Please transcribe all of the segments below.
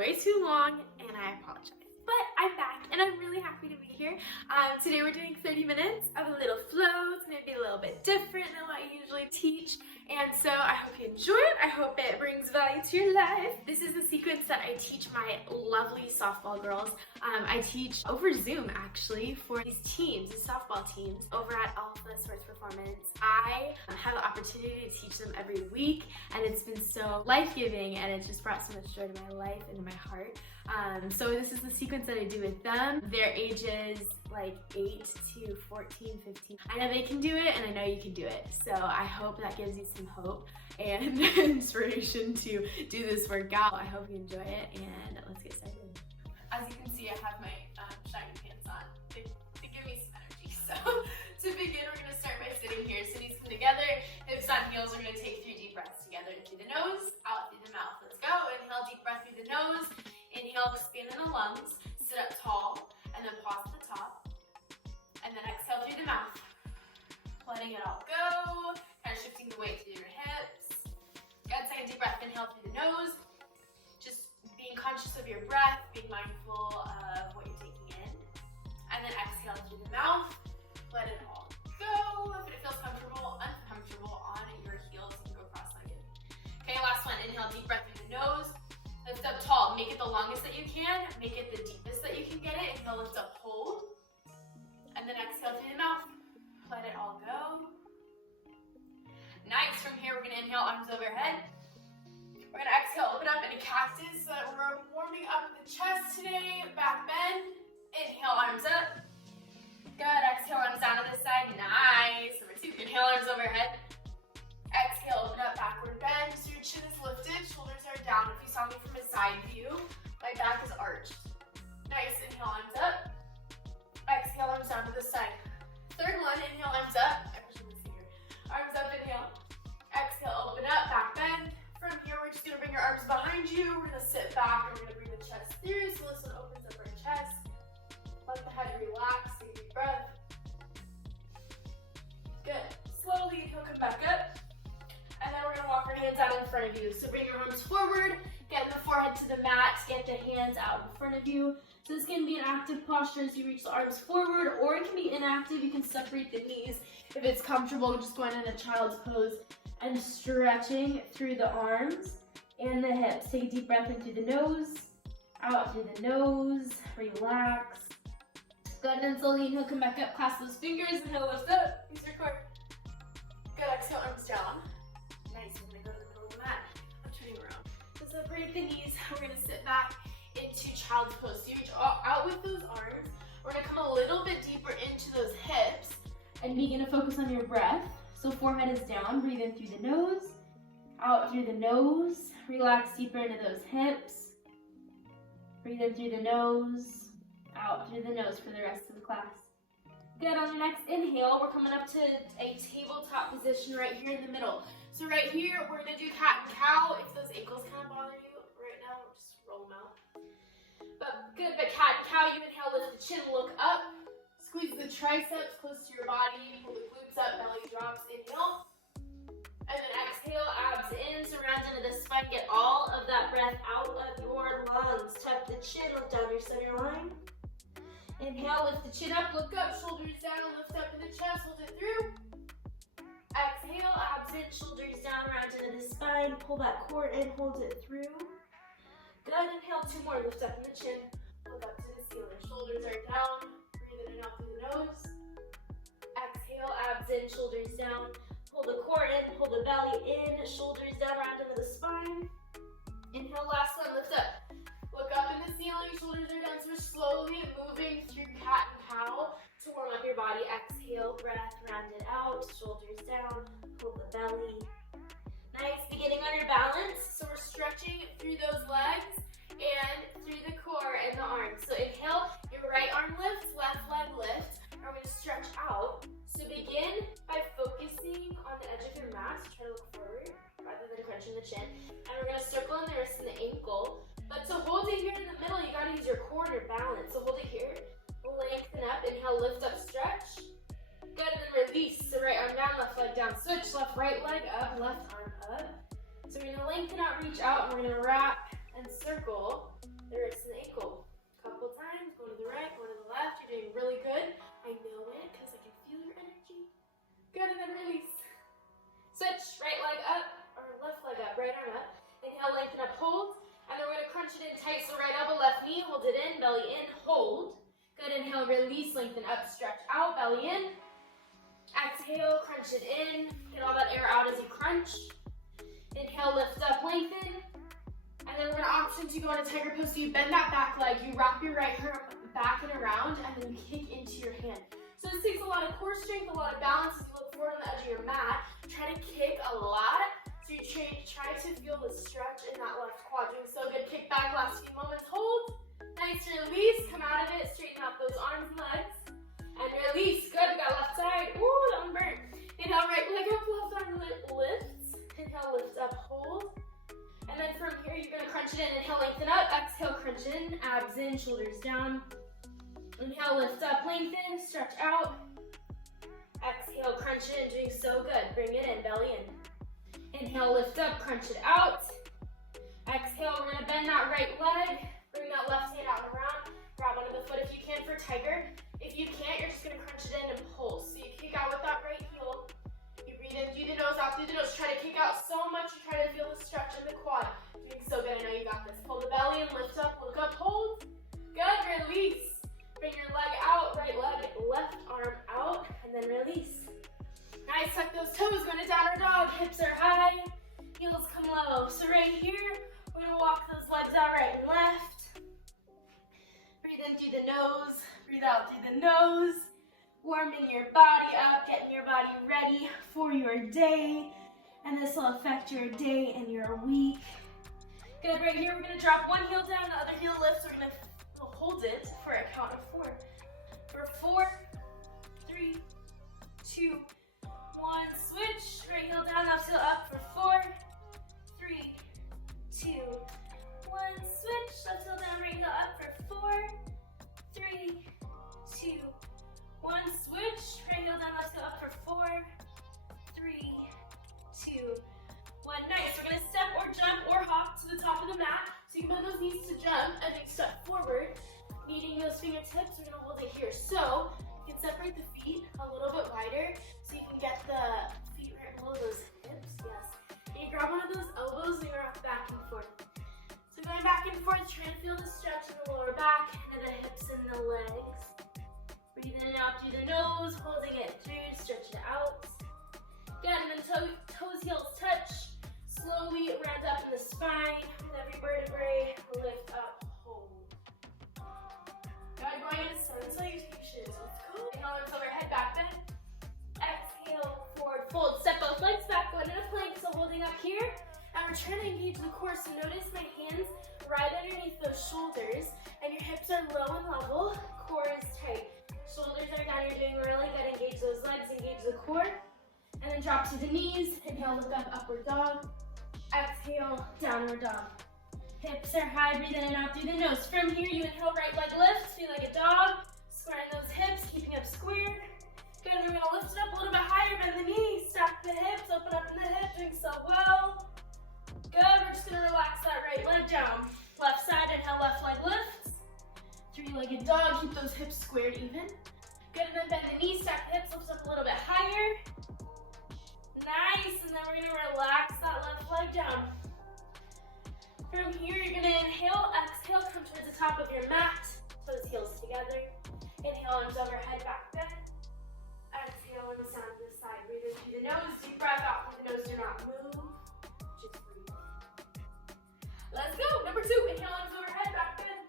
way too long, and I apologize. But I'm back, and I'm really happy to be here. Today we're doing 30 minutes of a little flow. It's gonna be a little bit different than what I usually teach, and so I hope you enjoy it. I hope it brings value to your life. This is the sequence that I teach my lovely softball girls. I teach over Zoom, actually, for these teams, these softball teams, over at Alpha Sports Performance. I have the opportunity to teach them every week, and it's been so life-giving, and it just brought so much joy to my life and to my heart. So this is the sequence that I do with them. Their ages like 8 to 14, 15. I know they can do it, and I know you can do it. So I hope that gives you some hope and inspiration to do this workout. I hope you enjoy it, and let's get started. As you can see, I have my shiny pants on. They give me some energy. So to begin, we're gonna start by sitting here. So knees come together, hips on heels. We're gonna take 3 deep breaths together. In through the nose, out through the mouth. Let's go. Inhale, deep breath through the nose. Inhale, expand in the lungs. Sit up tall, and then pause at the top. And then exhale through the mouth. Letting it all go. Kind of shifting the weight through your hips. Good, second deep breath. Inhale through the nose. Just being conscious of your breath, being mindful of what you're taking in. And then exhale through the mouth. Let it all go. If it feels comfortable, uncomfortable on your heels, you can go cross-legged. Okay, last one. Inhale, deep breath through the nose. Lift up tall. Make it the longest that you can. Make it the deepest that you can get it. Inhale, lift up, hold. And then exhale through the mouth. Let it all go. Nice. From here, we're going to inhale, arms overhead. We're going to exhale, open up in a cactus so that we're warming up the chest today. Back bend. Inhale, arms up. Good. Exhale, arms down to this side. Nice. Number 2. Inhale, arms overhead. Exhale, open up, backward bend. So your chin is lifted, shoulders are down. If you saw me from a side view, my back is arched. Nice. Inhale, arms up. Exhale, arms down to the side. Third one, inhale, arms up. I push this finger. Arms up, inhale. Exhale, open up, back bend. From here, we're just gonna bring your arms behind you. We're gonna sit back and we're gonna bring the chest through. So this one opens up our chest. Let the head relax, take a deep breath. Good. Slowly, inhale, come back up. And then we're gonna walk our hands out in front of you. So bring your arms forward, get the forehead to the mat, get the hands out in front of you. So this can be an active posture as you reach the arms forward, or it can be inactive. You can separate the knees if it's comfortable, just going in a child's pose and stretching through the arms and the hips. Take a deep breath in through the nose, out through the nose, relax. Good, and then slowly inhale, come back up, clasp those fingers, inhale, lift up, use your core. Good, exhale, arms down. Nice, we're gonna go to the middle of the mat. I'm turning around. So separate the knees, we're gonna sit back into child's pose. So you reach out with those arms. We're gonna come a little bit deeper into those hips and begin to focus on your breath. So forehead is down, breathe in through the nose, out through the nose, relax deeper into those hips. Breathe in through the nose, out through the nose for the rest of the class. Good, on your next inhale, we're coming up to a tabletop position right here in the middle. So right here, we're gonna do cat and cow. If those ankles kind of bother you right now, just roll them out. But good, but cat and cow, you inhale, lift the chin, look up. Squeeze the triceps close to your body, pull the glutes up, belly drops, inhale. And then exhale, abs in, surround into the spine, get all of that breath out of your lungs. Tuck the chin, look down your center line. Inhale, lift the chin up, look up, shoulders down, lift up in the chest, hold it through. Exhale, abs in, shoulders down, round into the spine, pull that core in, hold it through. Good, inhale, 2 more, lift up in the chin, look up to the ceiling, shoulders are down, breathe in and out through the nose. Exhale, abs in, shoulders down, pull the core in, pull the belly in, shoulders down, round into the spine. Inhale, last one, lift up. Look up in the ceiling, shoulders are down, so we're slowly moving through cat and cow to warm up your body. Exhale, breath, round it out, shoulders down, pull the belly. Nice, beginning on your balance. So we're stretching through those legs and through the core and the arms. So inhale, your right arm lifts, left leg lifts. And we're gonna stretch out. So begin by focusing on the edge of your mat. So try to look forward rather than crunching the chin. And we're gonna circle in the wrist and the ankle. But to hold it here in the middle, you gotta use your core and your balance. So hold it here, lengthen up, inhale, lift up, stretch. Good, and then release. So right arm down, left leg down. Switch, left, right leg up, left arm up. So we're gonna lengthen out, reach out, and we're gonna wrap and circle. Good, and then release. Switch, right leg up, or left leg up, right arm up. Inhale, lengthen up, hold. And then we're gonna crunch it in tight, so right elbow, left knee, hold it in, belly in, hold. Good, inhale, release, lengthen up, stretch out, belly in. Exhale, crunch it in, get all that air out as you crunch. Inhale, lift up, lengthen. And then we're gonna option to go into tiger pose, so you bend that back leg, you wrap your right arm back and around, and then you kick into your hand. So this takes a lot of core strength, a lot of balance as you look forward on the edge of your mat. Try to kick a lot. So you try to feel the stretch in that left quad. Doing so good. Kick back, last few moments. Hold. Nice release. Come out of it. Straighten out those arms and legs. And release. Good. We got left side. Ooh, that one burnt. Inhale, right leg up. Left arm lifts. Inhale, lift up. Hold. And then from here, you're going to crunch it in. Inhale, lengthen up. Exhale, crunch in. Abs in, shoulders down. Inhale, lift up, lengthen. Stretch out. Exhale, crunch it in. Doing so good. Bring it in. Belly in. Inhale, lift up, crunch it out. Exhale, we're gonna bend that right leg. Bring that left hand out and around. Grab onto the foot if you can for tiger. If you can't, you're just gonna crunch it in and pull. So you kick out with that right heel. You breathe in through the nose, out through the nose. Try to kick out so much, you try to feel the stretch in the quad. Doing so good, I know you got this. Pull the belly in, lift up, look up, hold. Good, release. Bring your leg out, right leg, left arm out, and then release. Nice, tuck those toes, going to downward dog. Hips are high, heels come low. So right here, we're gonna walk those legs out right and left. Breathe in through the nose, breathe out through the nose. Warming your body up, getting your body ready for your day. And this will affect your day and your week. Good, right here, we're gonna drop one heel down, the other heel lifts. We're gonna hold it for a count of 4. For 4, 3, 2, 1, switch, right heel down, left heel up for 4, 3, 2, 1, switch, left heel down, right heel up for 4, 3, 2, 1, switch, right heel down, left heel up for 4, 3, 2, 1. Nice, we're gonna step or jump or hop to the top of the mat. So you can bend those knees to jump and then step forward, kneading those fingertips. We're gonna hold it here. So you can separate the feet a little bit wider so you can get the feet right below those hips. Yes. And you grab one of those elbows and you rock back and forth. So going back and forth, trying to feel the stretch in the lower back and the hips and the legs. Breathe in and out through the nose, holding it through, stretch it out. Good, and then toes, heels touch. Slowly round up in the spine with every vertebrae. Lift up, hold. Good, going into sun salutations. Let's go. Inhale, arms overhead, back bend. Exhale, forward fold. Step both legs back, go into a plank. So holding up here. And we're trying to engage the core. So notice my hands right underneath those shoulders. And your hips are low and level. Core is tight. Shoulders are down. You're doing really good. Engage those legs, engage the core. And then drop to the knees. Inhale, look up, upward dog. Exhale, downward dog. Hips are high, breathe in and out through the nose. From here, you inhale, right leg lifts, feel like a dog. Squaring those hips, keeping up squared. Good, and we're gonna lift it up a little bit higher, bend the knees, stack the hips, open up in the hip, doing so well. Good, we're just gonna relax that right leg down. Left side, inhale, left leg lifts. Three-legged dog, keep those hips squared even. Good, and then bend the knees, stack the hips, lift up a little bit higher. Nice, and then we're gonna relax that left leg down. From here, you're gonna inhale, exhale, come towards the top of your mat, toes, heels together. Inhale, arms overhead, back bend. Exhale, and the sound to the side. Breathe in through the nose, deep breath out through the nose, do not move. Just breathe. Let's go, number 2, inhale, arms overhead, back bend.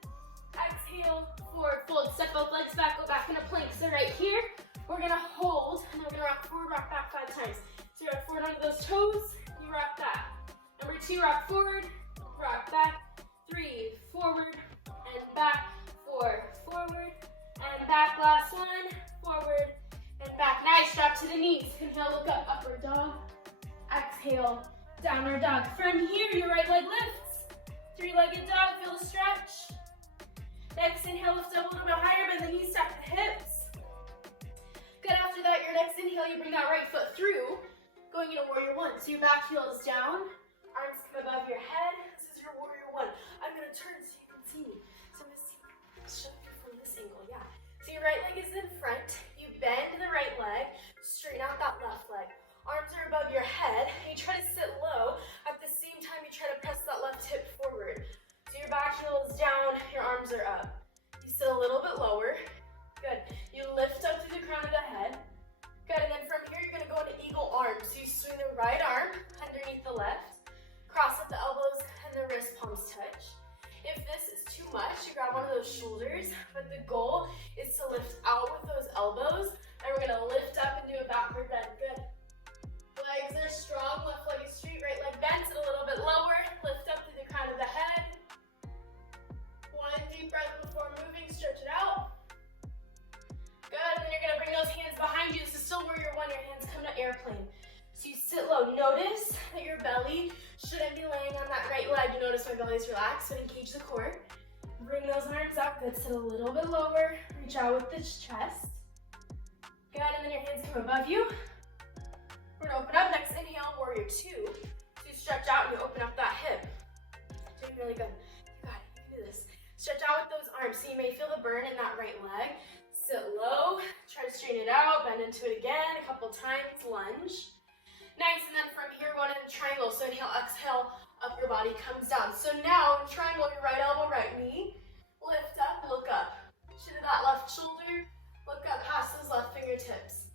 Exhale, forward fold, step both legs back, go back in a plank. So right here, we're gonna hold, and then we're gonna rock forward, rock back 5 times. So you rock forward onto those toes, you rock back. Number 2, rock forward, rock back. 3, forward, and back. 4, forward, and back. Last one, forward, and back. Nice, drop to the knees. Inhale, look up, upward dog. Exhale, downward dog. From here, your right leg lifts. 3-legged dog, feel the stretch. Next inhale, lift up a little bit higher, bend the knees, stack the hips. Good, after that, your next inhale, you bring that right foot through. Going into warrior 1. So your back heel is down, arms come above your head. This is your warrior 1. I'm gonna turn so you can see me. So I'm gonna show you from this angle, yeah. So your right leg is in front. You bend the right leg, straighten out that left you try to sit low. At the same time, you try to press that left hip forward. So your back heel is down, your arms are up. You sit a little bit lower. Good. You lift up through the crown of the head. Good, and then from here, you're gonna go into eagle arms. So you swing the right arm underneath the left, cross up the elbows, and the wrist palms touch. If this is too much, you grab one of those shoulders, but the goal is to lift out with those elbows, and we're gonna lift up and do a backward bend. Good. Legs are strong, left leg is straight, right leg bent, sit a little bit lower, lift up through the crown of the head. One deep breath before moving, stretch it out. Good, and then you're gonna bring those hands behind you. This is still warrior one, your hands come to airplane. So you sit low. Notice that your belly shouldn't be laying on that right leg. You notice my belly's relaxed, so engage the core. Bring those arms up, good, sit a little bit lower. Reach out with the chest. Good, and then your hands come above you. We're gonna open up, next inhale, warrior two. So you stretch out and you open up that hip. Doing really good. You got it, you can do this. Stretch out with those arms, so you may feel the burn in that right leg. Sit low, try to straighten it out, bend into it again, a couple times, lunge. Nice, and then from here, going into triangle. So inhale, exhale, up your body comes down. So now in triangle, your right elbow, right knee, lift up, look up. Shin to that left shoulder, look up past those left fingertips.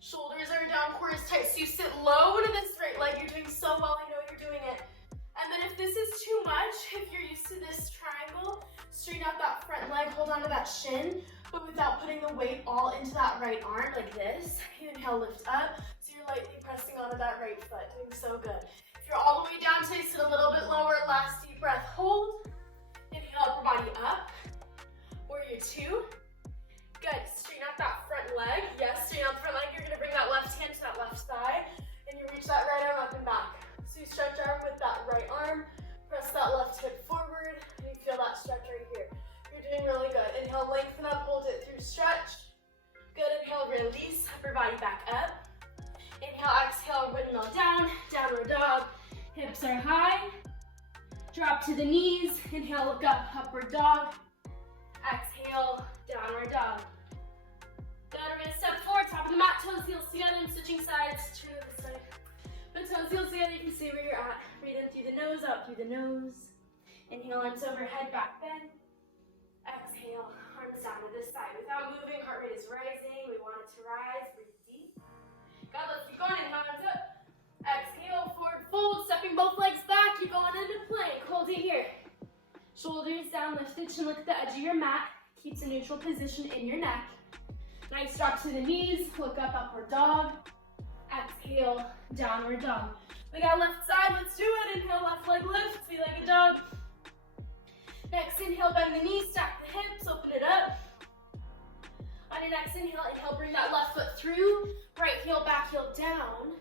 Shoulders are down, core is tight. So you sit low into this right leg. You're doing so well, I know you're doing it. And then if this is too much, if you're used to this triangle, straighten out that front leg, hold on to that shin, but without putting the weight all into that right arm, like this. You inhale, lift up. So you're lightly pressing onto that right foot, doing so good. If you're all the way down today, sit a little bit lower, last deep breath, hold. Inhale, upper body up. Warrior two. Good, straighten out that front leg. Yes, straighten out the front leg. You're gonna bring that left hand to that left thigh, and you reach that right arm up and back. So you stretch out with that right arm, press that left hip forward, and you feel that stretch right here. You're doing really good. Inhale, lengthen up, hold it through stretch. Good, inhale, release, upper body back up. Inhale, exhale, windmill down, downward dog. Hips are high. Drop to the knees. Inhale, look up, upward dog. Exhale, downward dog. Good, we're gonna step forward, top of the mat, toes, heels together, and switching sides. Turn to this side. Put toes, heels together, you can stay where you're at. Breathe in through the nose, out through the nose. Inhale, arms overhead, back bend. Exhale, arms down to this side. Without moving, heart rate is rising. We want it to rise, breathe deep. Good, let's keep going, inhale, arms up. Exhale, forward fold, stepping both legs back. You're going into plank, hold it here. Shoulders down, lifted, chin look at the edge of your mat. Keeps a neutral position in your neck. Nice drop to the knees, look up, upward dog. Exhale, downward dog. We got left side, let's do it. Inhale, left leg lift, three-legged dog. Next inhale, bend the knees, stack the hips, open it up. On your next inhale, bring that left foot through. Right heel, back heel down.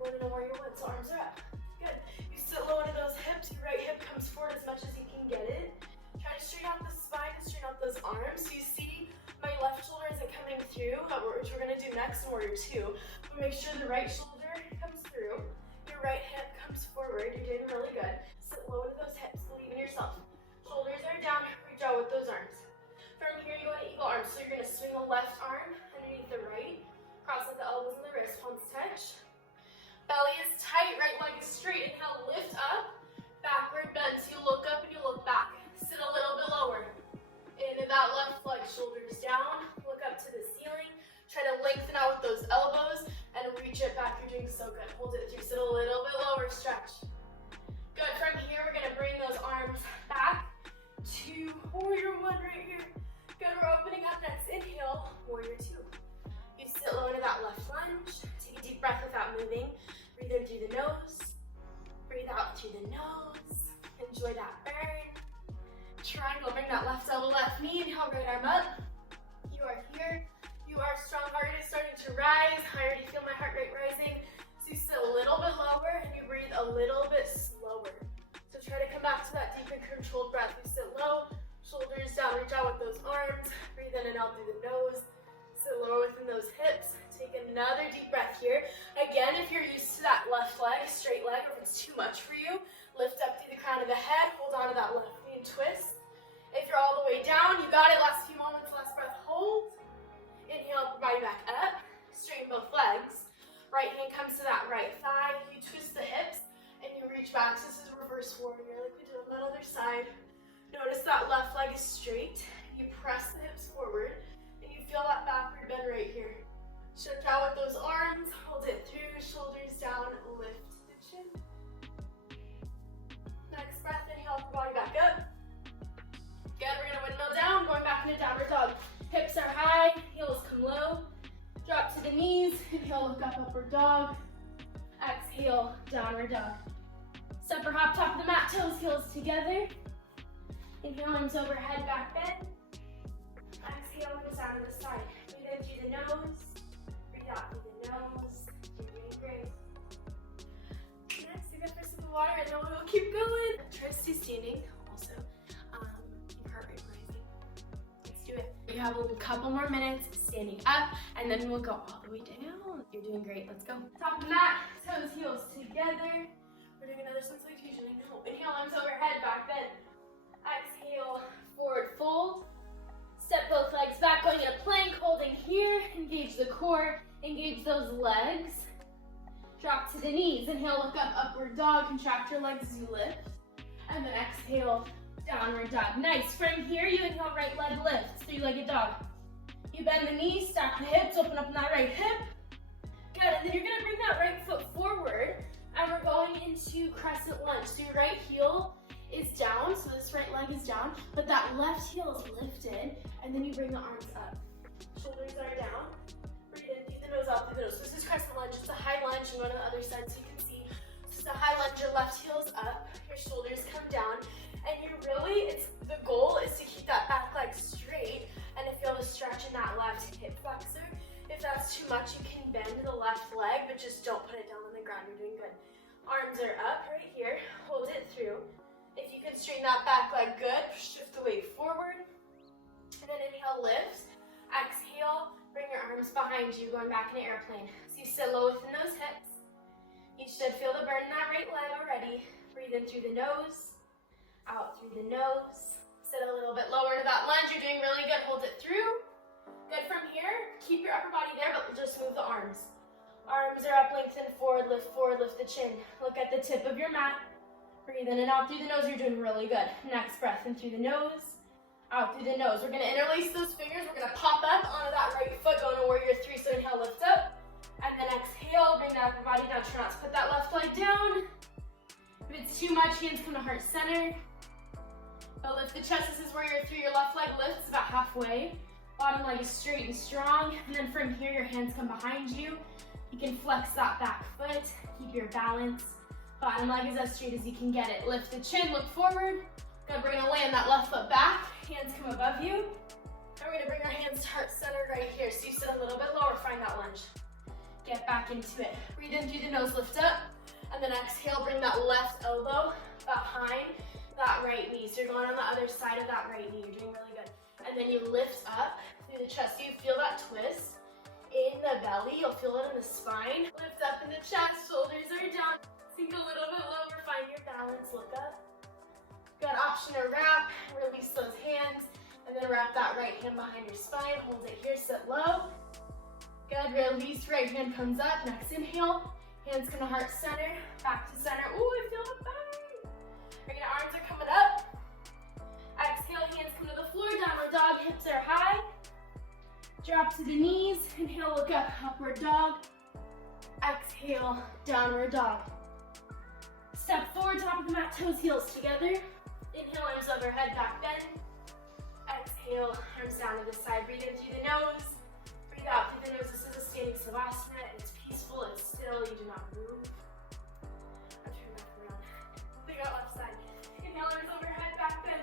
We're gonna warrior one, so arms are up. Good. You sit low into those hips, your right hip comes forward as much as you can get it. Try to straighten out the spine and straighten out those arms. So you see my left shoulder isn't coming through, which we're gonna do next in warrior two. But make sure the right shoulder comes through. Your right hip comes forward. You're doing really good. Sit low into those hips, believe in yourself. Shoulders are down, reach out with those arms. From here, you go to eagle arms. So you're gonna swing the left arm underneath the right. Cross out the elbows and the wrist, palms touch. Belly is tight, right leg is straight. Inhale, lift up, backward bend. So you look up and you look back. Sit a little bit lower. Into that left leg, shoulders down. Look up to the ceiling. Try to lengthen out with those elbows and reach it back. You're doing so good. Hold it through. Sit a little bit lower, stretch. Good. From here, we're gonna bring those arms back to warrior one right here. Good. We're opening up next. Inhale, warrior two. You sit low into that left lunge. Take a deep breath without moving. Breathe in through the nose. Breathe out through the nose. Enjoy that burn. Triangle, bring that left elbow, left knee. Inhale, right arm up. You are here. You are strong. Heart rate is starting to rise. I already feel my heart rate rising. So you sit a little bit lower and you breathe a little bit slower. So try to come back to that deep and controlled breath. You sit low, shoulders down, reach out with those arms. Breathe in and out through the nose. Sit lower within those hips. Take another deep breath here. Again, if you're used to that left leg, straight leg, or if it's too much for you, lift up through the crown of the head, hold on to that left knee and twist. If you're all the way down, you got it. Last few moments, last breath, hold. Inhale, body back up. Straighten both legs. Right hand comes to that right thigh. You twist the hip. reach back. So this is reverse warrior like we did on that other side. Notice that left leg is straight. You press the hips forward and you feel that backward bend right here. Stretch out with those arms, hold it through, shoulders down, lift the chin. Next breath, inhale, body back up. Good, we're gonna windmill down, going back into downward dog. Hips are high, heels come low. Drop to the knees, inhale, look up, upward dog. Exhale, downward dog. Step or hop, top of the mat, toes, heels together. Inhale, arms overhead, back bend. Exhale, look down to the side. Breathe in through the nose. Breathe out through the nose. You're doing great. Next, take a first sip of water and then we'll keep going. Try to stay standing also. Keep heart rate rising. Let's do it. We have a couple more minutes standing up and then we'll go all the way down. You're doing great. Let's go. Top of the mat, toes, heels together. We're doing another side salutation. Inhale, arms overhead, back bend. Exhale, forward fold. Step both legs back, going in a plank, holding here. Engage the core, engage those legs. Drop to the knees. Inhale, look up, upward dog. Contract your legs as you lift. And then exhale, downward dog. Nice. From here, you inhale, right leg lifts, three-legged dog. You bend the knees, stack the hips, open up in that right hip. Good, and then you're gonna bring that right foot forward, and we're going into crescent lunge. So your right heel is down, so this right leg is down, but that left heel is lifted, and then you bring the arms up. Shoulders are down. Breathe in through the nose, out through the nose. So this is crescent lunge. It's a high lunge. You go to the other side so you can see. This is a high lunge. Your left heel is up. Your shoulders come down, and you really, the goal is to keep that back leg straight, and to feel the stretch in that left hip flexor. If that's too much, you can bend the left leg, but just don't put it down on the ground. You're doing good. Arms are up right here. Hold it through. If you can straighten that back leg, good. Shift the weight forward. And then inhale, lift. Exhale, bring your arms behind you, going back in an airplane. So you sit low within those hips. You should feel the burn in that right leg already. Breathe in through the nose, out through the nose. Sit a little bit lower to that lunge. You're doing really good. Hold it through. Good from here. Keep your upper body there, but just move the arms. Arms are up, lengthen forward, lift the chin. Look at the tip of your mat. Breathe in and out through the nose. You're doing really good. Next breath in through the nose, out through the nose. We're going to interlace those fingers. We're going to pop up onto that right foot, going to warrior three. So inhale, lift up. And then exhale, bring that upper body down. Try not to put that left leg down. If it's too much, hands come to heart center. But lift the chest. This is warrior three. Your left leg lifts about halfway. Bottom leg is straight and strong. And then from here, your hands come behind you. You can flex that back foot. Keep your balance. Bottom leg is as straight as you can get it. Lift the chin, look forward. Good, we're gonna land that left foot back. Hands come above you. And we're gonna bring our hands to heart center right here. So you sit a little bit lower, find that lunge. Get back into it. Breathe in through the nose, lift up. And then exhale, bring that left elbow behind that right knee. So you're going on the other side of that right knee. You're doing really good. And then you lift up through the chest. So you feel that twist in the belly. You'll feel it in the spine. Lift up in the chest, shoulders are down. Sink a little bit lower, find your balance, look up. Good, option to wrap, release those hands, and then wrap that right hand behind your spine. Hold it here, sit low. Good, release, right hand comes up. Next inhale, hands come to heart center, back to center. Ooh, I feel it burn. Again, arms are coming up. Exhale, hands come to the floor, downward dog, hips are high. Drop to the knees, inhale, look up, upward dog. Exhale, downward dog. Step forward, top of the mat, toes, heels together. Inhale, arms overhead, back bend. Exhale, arms down to the side. Breathe in through the nose. Breathe out through the nose. This is a standing savasana. It's peaceful, it's still, you do not move. I'll turn back around. Think out left side. Inhale, arms overhead, back bend.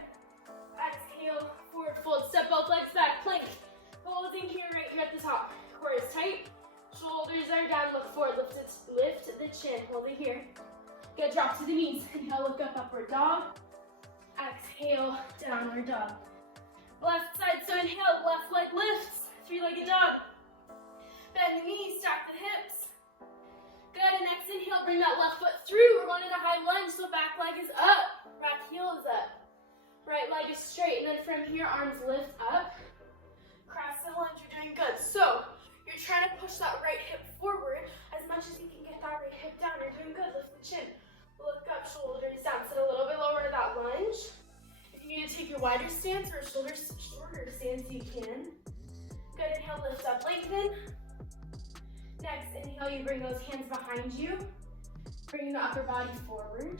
Exhale, forward fold. Step both legs back, plank. Holding here, right here at the top. Core is tight. Shoulders are down, look forward, lift the chin, hold it here. Good, drop to the knees. Inhale, look up, upward dog. Exhale, downward dog. Left side, so inhale, left leg lifts. Three-legged dog. Bend the knees, stack the hips. Good, and next inhale, bring that left foot through. We're going into high lunge, so back leg is up. Back heel is up. Right leg is straight, and then from here, arms lift up. Crescent lunge, you're doing good. So, you're trying to push that right hip forward as much as you can get that right hip down. You're doing good, lift the chin. Look up, shoulders down. Sit a little bit lower to that lunge. If you need to take your wider stance or a shorter stance, you can. Good, inhale, lift up, lengthen. Next, inhale, you bring those hands behind you. Bring the upper body forward.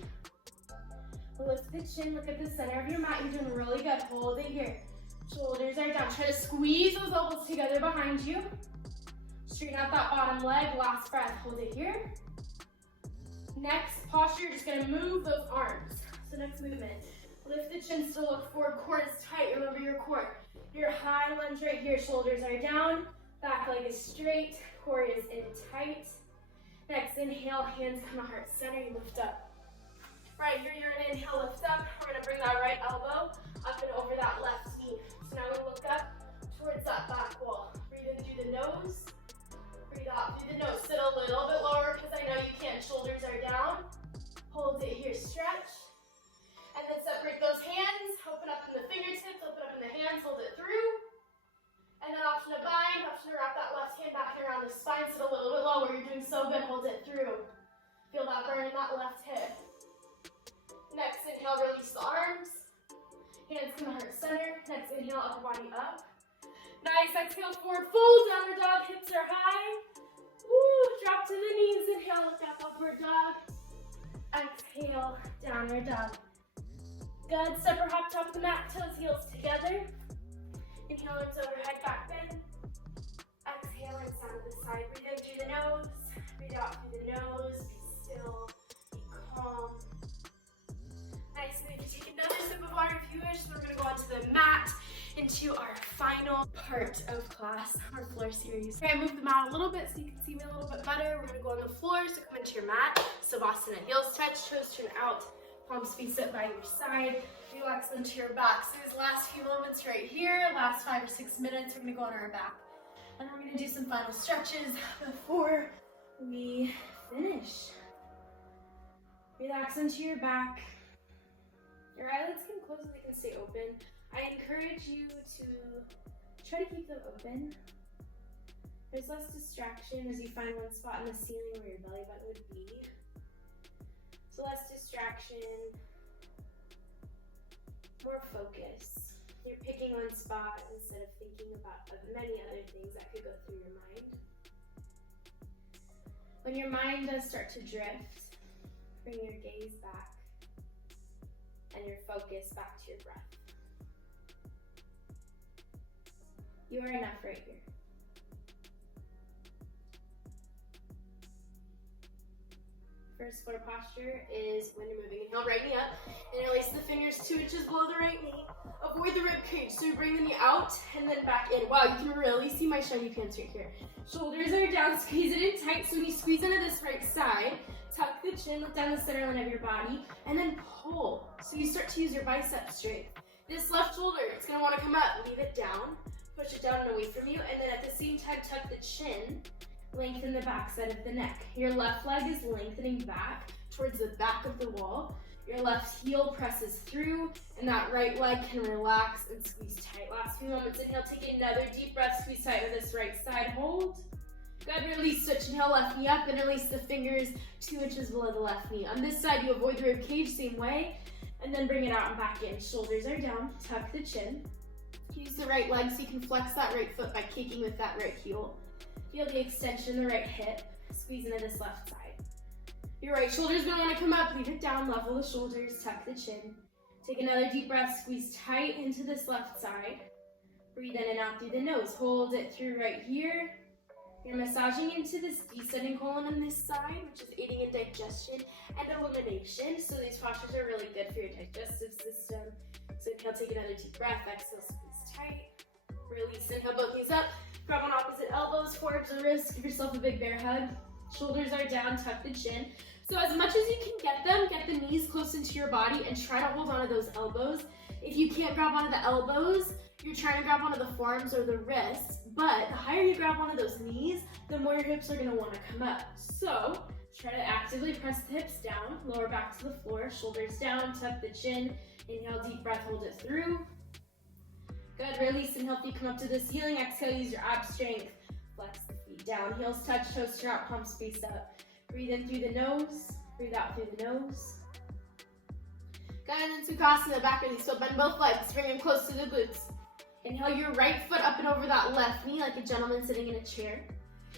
Lift the chin, look at the center of your mat. You're doing really good. Hold it here. Shoulders are down. Try to squeeze those elbows together behind you. Straighten out that bottom leg. Last breath. Hold it here. Next posture, you're just gonna move those arms. So next movement. Lift the chin, still look forward. Core is tight. Remember your core. Your high lunge right here. Shoulders are down. Back leg is straight. Core is in tight. Next, inhale, hands come to heart center. You lift up. Right here, you're gonna inhale, lift up. We're gonna bring that right elbow up and over that left knee. So now we look up towards that back wall. Breathe in through the nose. Breathe out through the nose. Sit a little bit lower because I know you can't. Shoulders are down. Hold it here, stretch. And then separate those hands. Open up in the fingertips, open up in the hands, hold it through. And then option to bind, option to wrap that left hand back around the spine. Sit a little bit lower. You're doing so good. Hold it through. Feel that burn in that left hip. Next, inhale, release the arms. Hands come to heart center. Next, inhale, upper body up. Nice, exhale, forward fold, downward dog, hips are high. Woo, drop to the knees, inhale, look up, upward dog. Exhale, downward dog. Good, step or hop top of the mat, toes, heels together. Inhale, arms overhead, back bend. Exhale, and down to the side. Breathe in through the nose. Breathe out through the nose. Be still, be calm. Nice, and if you take another sip of water if you wish, so we're gonna go onto the mat into our final part of class, our floor series. Okay, I moved the mat a little bit so you can see me a little bit better. We're gonna go on the floor, so come into your mat. Savasana, heel stretch, toes turn out, palms face up by your side. Relax into your back. So these last few moments right here, last 5 or 6 minutes, we're gonna go on our back. And we're gonna do some final stretches before we finish. Relax into your back. Your eyelids can close and they can stay open. I encourage you to try to keep them open. There's less distraction as you find one spot in the ceiling where your belly button would be. So less distraction, more focus. You're picking one spot instead of thinking about many other things that could go through your mind. When your mind does start to drift, bring your gaze back and your focus back to your breath. You are enough right here. First floor posture is when you're moving. Inhale, right knee up. And release the fingers 2 inches below the right knee. Avoid the rib cage. So you bring the knee out and then back in. Wow, you can really see my shiny pants right here. Shoulders are down. Squeeze it in tight. So when you squeeze into this right side, tuck the chin, look down the center line of your body, and then pull. So you start to use your bicep strength. This left shoulder, it's going to want to come up. Leave it down. Push it down and away from you. And then at the same time, tuck the chin. Lengthen the back side of the neck. Your left leg is lengthening back towards the back of the wall. Your left heel presses through, and that right leg can relax and squeeze tight. Last few moments. Inhale, take another deep breath. Squeeze tight with this right side. Hold. Good, release, switch. Inhale, left knee up, and release the fingers 2 inches below the left knee. On this side, you avoid the rib cage, same way, and then bring it out and back in. Shoulders are down. Tuck the chin. Use the right leg so you can flex that right foot by kicking with that right heel. Feel the extension in the right hip. Squeeze into this left side. Your right shoulder is going to want to come up. Leave it down. Level the shoulders. Tuck the chin. Take another deep breath. Squeeze tight into this left side. Breathe in and out through the nose. Hold it through right here. You're massaging into this descending colon on this side, which is aiding in digestion and elimination. So these postures are really good for your digestive system. So inhale, take another deep breath. Exhale, squeeze tight. Release. Inhale, both knees up. Grab on opposite elbows, forearms and wrists. Give yourself a big bear hug. Shoulders are down, tuck the chin. So as much as you can get them, get the knees close into your body and try to hold on to those elbows. If you can't grab onto the elbows, you're trying to grab onto the forearms or the wrists. But the higher you grab onto those knees, the more your hips are going to want to come up. So try to actively press the hips down, lower back to the floor, shoulders down, tuck the chin. Inhale, deep breath, hold it through. Good, release and help you come up to the ceiling. Exhale, use your ab strength. Flex the feet down, heels touch, toes turn out, palms face up. Breathe in through the nose. Breathe out through the nose. Good, and then Sukhasana, back release. So bend both legs, bring them close to the glutes. Inhale your right foot up and over that left knee like a gentleman sitting in a chair.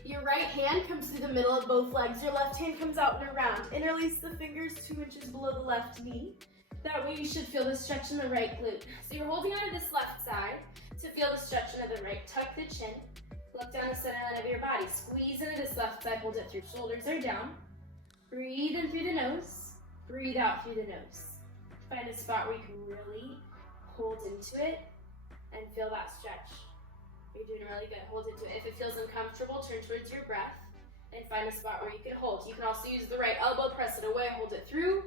Your right hand comes through the middle of both legs. Your left hand comes out and around. Interlace the fingers 2 inches below the left knee. That way you should feel the stretch in the right glute. So you're holding onto this left side to feel the stretch into the right. Tuck the chin. Look down the center line of your body. Squeeze into this left side. Hold it through. Shoulders are down. Breathe in through the nose. Breathe out through the nose. Find a spot where you can really hold into it and feel that stretch. You're doing really good. Hold into it. If it feels uncomfortable, turn towards your breath and find a spot where you can hold. You can also use the right elbow, press it away, hold it through.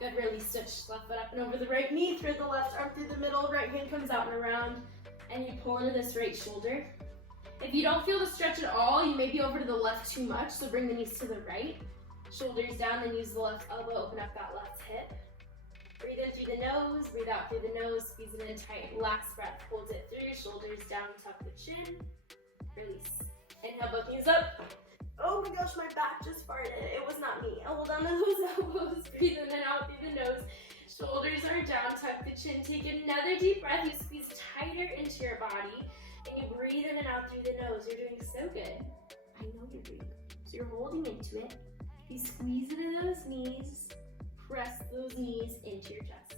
Good, release, stretch left foot up and over the right knee, thread the left arm through the middle, right hand comes out and around, and you pull into this right shoulder. If you don't feel the stretch at all, you may be over to the left too much, so bring the knees to the right. Shoulders down, then use the left elbow, open up that left hip. Breathe in through the nose, breathe out through the nose, squeeze it in tight. Last breath, hold it through, shoulders down, tuck the chin, release. Inhale, both knees up. Oh my gosh, my back just farted. It was not me. Hold on to those elbows, breathe in and out through the nose. Shoulders are down, tuck the chin. Take another deep breath, you squeeze tighter into your body, and you breathe in and out through the nose. You're doing so good. I know you're doing good. So you're holding into it. You squeeze into those knees. Press those knees into your chest.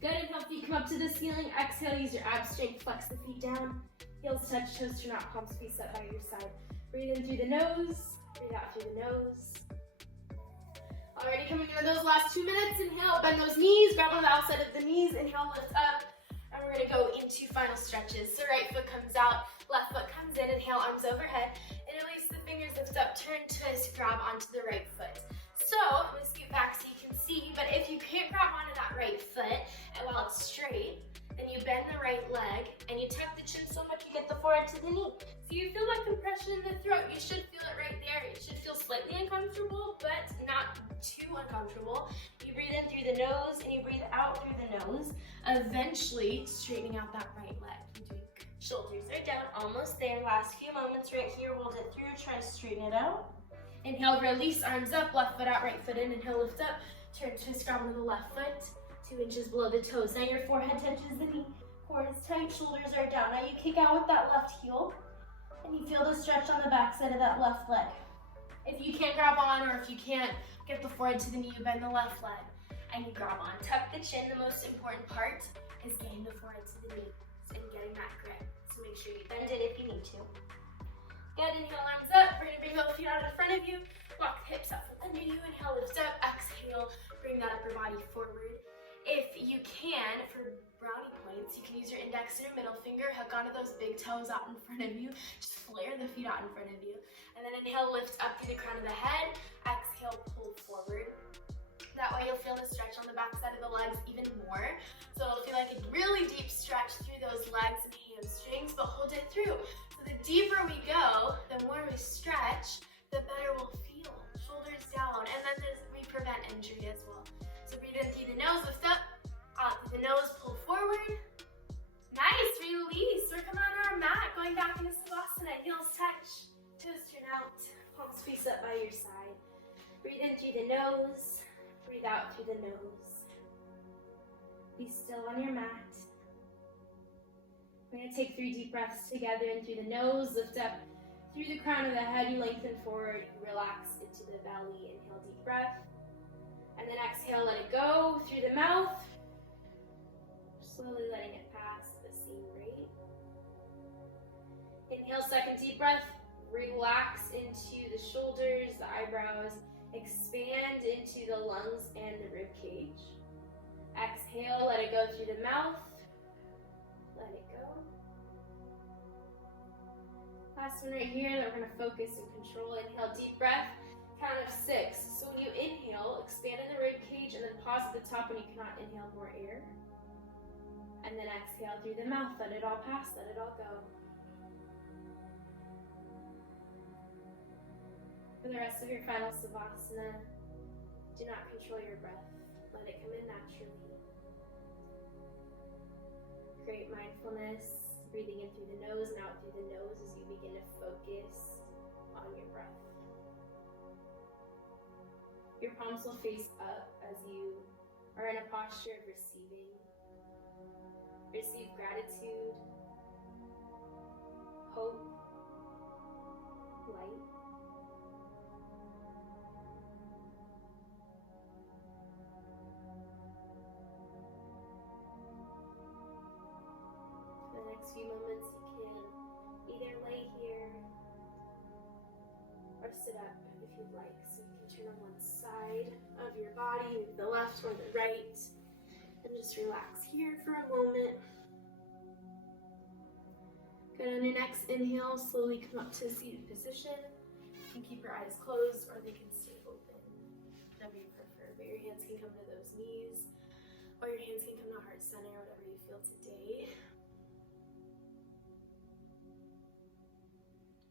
Good, inhale, feet come up to the ceiling. Exhale, use your ab strength, flex the feet down. Heels touch, toes turn out, palms face up by your side. Breathe in through the nose, breathe out through the nose. Already coming into those last 2 minutes. Inhale, bend those knees, grab on the outside of the knees. Inhale, lift up, and we're gonna go into final stretches. So right foot comes out, left foot comes in. Inhale, arms overhead. Interlace the fingers, lift up, turn, twist, grab onto the right foot. So I'm gonna scoot back so you can see, but if you can't grab onto that right foot, and while it's straight, then you bend the right leg, and you tuck the chin so much you get the forehead to the knee. So you feel that compression in the throat. You should feel it right there. It should feel slightly uncomfortable, but not too uncomfortable. You breathe in through the nose, and you breathe out through the nose, eventually straightening out that right leg. You're doing good. Shoulders are down, almost there. Last few moments right here. Hold it through, try to straighten it out. Inhale, release, arms up, left foot out, right foot in. Inhale, lift up, turn, twist, grab onto the left foot, 2 inches below the toes. Now your forehead touches the knee, core is tight, shoulders are down. Now you kick out with that left heel, and you feel the stretch on the back side of that left leg. If you can't grab on, or if you can't get the forehead to the knee, you bend the left leg, and you grab on. Tuck the chin. The most important part is getting the forehead to the knee and getting that grip. So make sure you bend it if you need to. Good, inhale, arms up. We're gonna bring both feet out in front of you. Walk the hips out from under you. Inhale, lift up. Exhale, bring that upper body forward. If you can, for brownie points, you can use your index and your middle finger. Hook onto those big toes out in front of you. Just flare the feet out in front of you. And then inhale, lift up through the crown of the head. Exhale, pull forward. That way you'll feel the stretch on the back side of the legs even more. So it'll feel like a really deep stretch through those legs and hamstrings, but hold it through. The deeper we go, the more we stretch, the better we'll feel. Shoulders down, and then we prevent injury as well. So breathe in through the nose, lift up, out through the nose, pull forward. Nice, release. We're coming on our mat, going back into Savasana. Heels touch, toes turn out, palms face up by your side. Breathe in through the nose, breathe out through the nose. Be still on your mat. We're going to take 3 deep breaths together in through the nose, lift up through the crown of the head, you lengthen forward, you relax into the belly, inhale, deep breath. And then exhale, let it go through the mouth, slowly letting it pass at the same rate. Inhale, second deep breath, relax into the shoulders, the eyebrows, expand into the lungs and the rib cage. Exhale, let it go through the mouth. Let it go. Last one right here that we're going to focus and control. Inhale, deep breath, count of 6. So when you inhale, expand in the rib cage and then pause at the top when you cannot inhale more air. And then exhale through the mouth. Let it all pass, let it all go. For the rest of your final Savasana, do not control your breath. Let it come in naturally. Great mindfulness, breathing in through the nose and out through the nose as you begin to focus on your breath. Your palms will face up as you are in a posture of receiving. Receive gratitude, hope, light. For the next few moments, you can either lay here or sit up if you'd like. So you can turn on one side of your body, maybe the left or the right, and just relax here for a moment. Good. On your next inhale, slowly come up to a seated position. You can keep your eyes closed or they can stay open, whatever you prefer. But your hands can come to those knees, or your hands can come to heart center, whatever you feel today.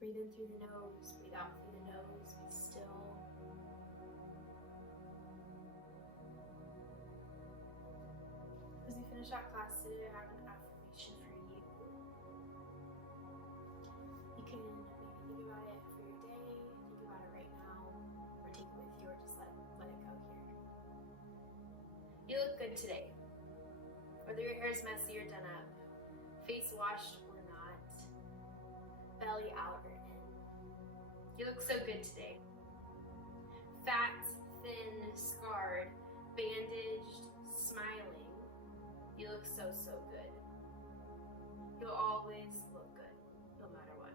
Breathe in through the nose, breathe out through the nose, be still. As we finish our class today, I have an affirmation for you. You can maybe think about it for your day, think about it right now, or take it with you, or just let it go here. You look good today. Whether your hair is messy or done up, face washed or not, belly out or in. You look so good today. Fat, thin, scarred, bandaged, smiling. You look so, so good. You'll always look good, no matter what.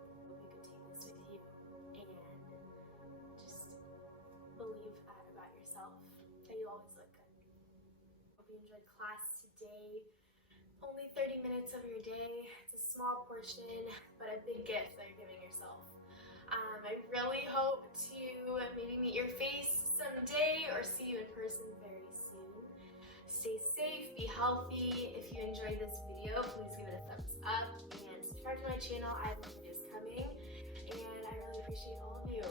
Hope you can take this with you and just believe that about yourself, that you always look good. Hope you enjoyed class today. Only 30 minutes of your day. It's a small portion, but a big gift that you're giving yourself. I really hope to maybe meet your face someday or see you in person very soon. Stay safe, be healthy. If you enjoyed this video, please give it a thumbs up and subscribe to my channel. I have more videos coming, and I really appreciate all of you.